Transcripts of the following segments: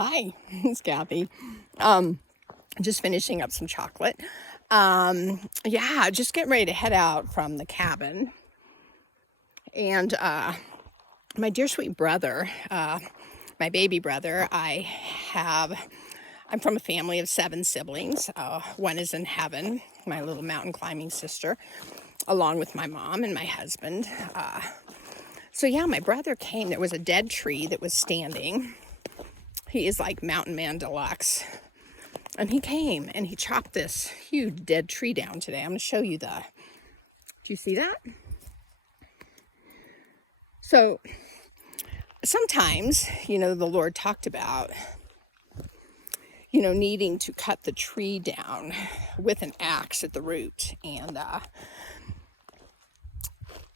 Hi, it's Kathy. Just finishing up some chocolate. Yeah, just getting ready to head out from the cabin. And my dear sweet brother, my baby brother, I'm from a family of 7 siblings. One is in heaven, my little mountain climbing sister, along with my mom and my husband. So yeah, my brother came. There was a dead tree that was standing. He is like Mountain Man Deluxe. And he came and he chopped this huge dead tree down today. I'm going to show you do you see that? So sometimes, the Lord talked about, needing to cut the tree down with an axe at the root. And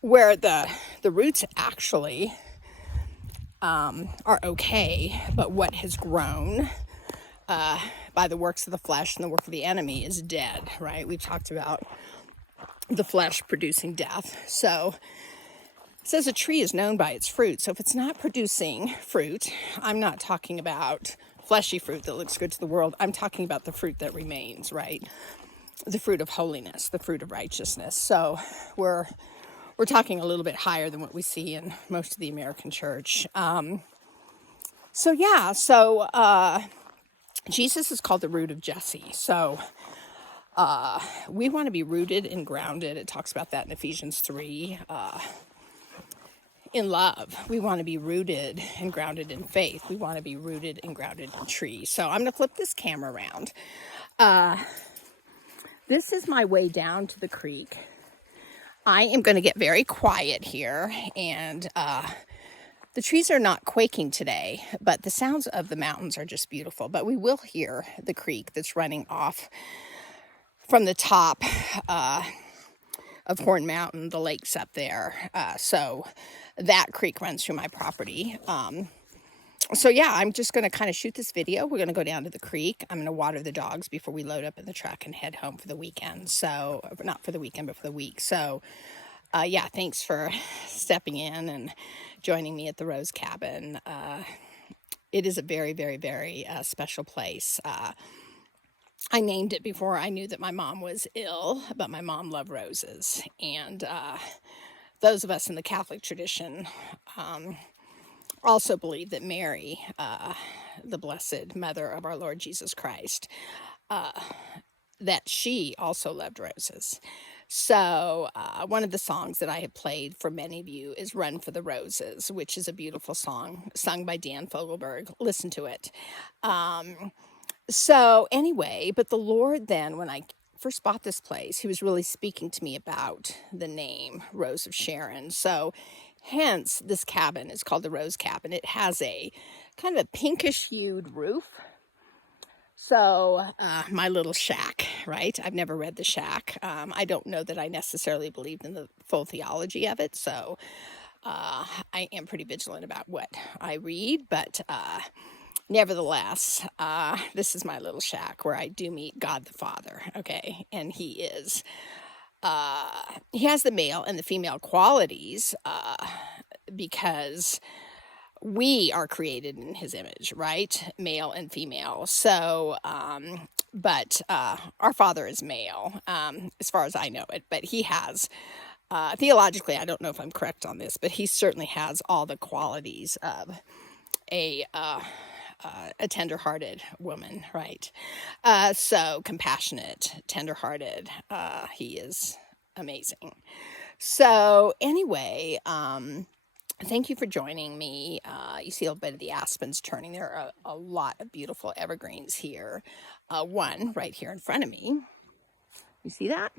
where the roots actually are okay, but what has grown by the works of the flesh and the work of the enemy is dead, right? We've talked about the flesh producing death. So it says a tree is known by its fruit. So if it's not producing fruit, I'm not talking about fleshy fruit that looks good to the world. I'm talking about the fruit that remains, right? The fruit of holiness, the fruit of righteousness. So we're talking a little bit higher than what we see in most of the American church. Jesus is called the root of Jesse. So we want to be rooted and grounded. It talks about that in Ephesians 3. In love. We want to be rooted and grounded in faith. We want to be rooted and grounded in trees. So I'm going to flip this camera around. This is my way down to the creek. I am going to get very quiet here, and the trees are not quaking today, but the sounds of the mountains are just beautiful. But we will hear the creek that's running off from the top of Horn Mountain, the lake's up there. So that creek runs through my property. So yeah, I'm just going to kind of shoot this video. We're going to go down to the creek. I'm going to water the dogs before we load up in the truck and head home for the weekend. So not for the weekend, but for the week. So yeah, thanks for stepping in and joining me at the Rose Cabin. It is a very, very, very special place. I named it before I knew that my mom was ill, but my mom loved roses. And those of us in the Catholic tradition also believe that Mary, the Blessed Mother of our Lord Jesus Christ, that she also loved roses. So one of the songs that I have played for many of you is Run for the Roses, which is a beautiful song sung by Dan Fogelberg. Listen to it. So anyway, but the Lord then, when I first bought this place, he was really speaking to me about the name Rose of Sharon. So hence this cabin is called the Rose Cabin. It has a kind of a pinkish hued roof. So my little shack, right? I've never read the shack. I don't know that I necessarily believed in the full theology of it. So I am pretty vigilant about what I read, but nevertheless, this is my little shack where I do meet God the Father, okay? And he has the male and the female qualities because we are created in his image, right? Male and female. So, but our Father is male, as far as I know it, but he has, theologically, I don't know if I'm correct on this, but he certainly has all the qualities of a tender-hearted woman, right? So compassionate, tender-hearted. He is amazing. So anyway, thank you for joining me. You see a little bit of the aspens turning. There are a lot of beautiful evergreens here. One right here in front of me. You see that?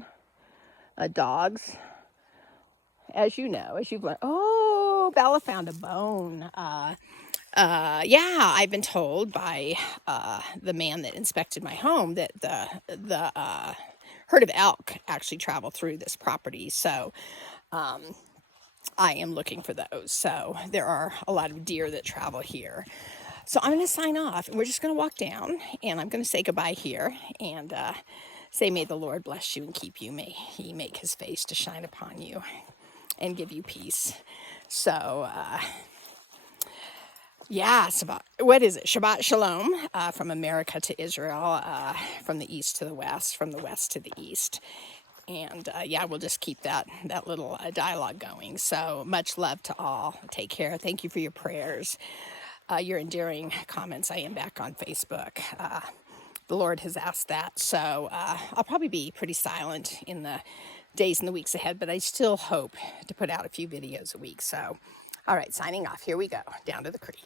Dogs. As you know, as you've learned. Oh, Bella found a bone. Yeah, I've been told by the man that inspected my home that the herd of elk actually travel through this property. So I am looking for those. So there are a lot of deer that travel here. So I'm going to sign off, and we're just going to walk down, and I'm going to say goodbye here and say, may the Lord bless you and keep you. May he make his face to shine upon you and give you peace. So Yeah, what is it? Shabbat Shalom, from America to Israel, from the east to the west, from the west to the east. And yeah, we'll just keep that little dialogue going. So much love to all. Take care. Thank you for your prayers, your endearing comments. I am back on Facebook. The Lord has asked that. So I'll probably be pretty silent in the days and the weeks ahead, but I still hope to put out a few videos a week. So, all right, signing off. Here we go, down to the creek.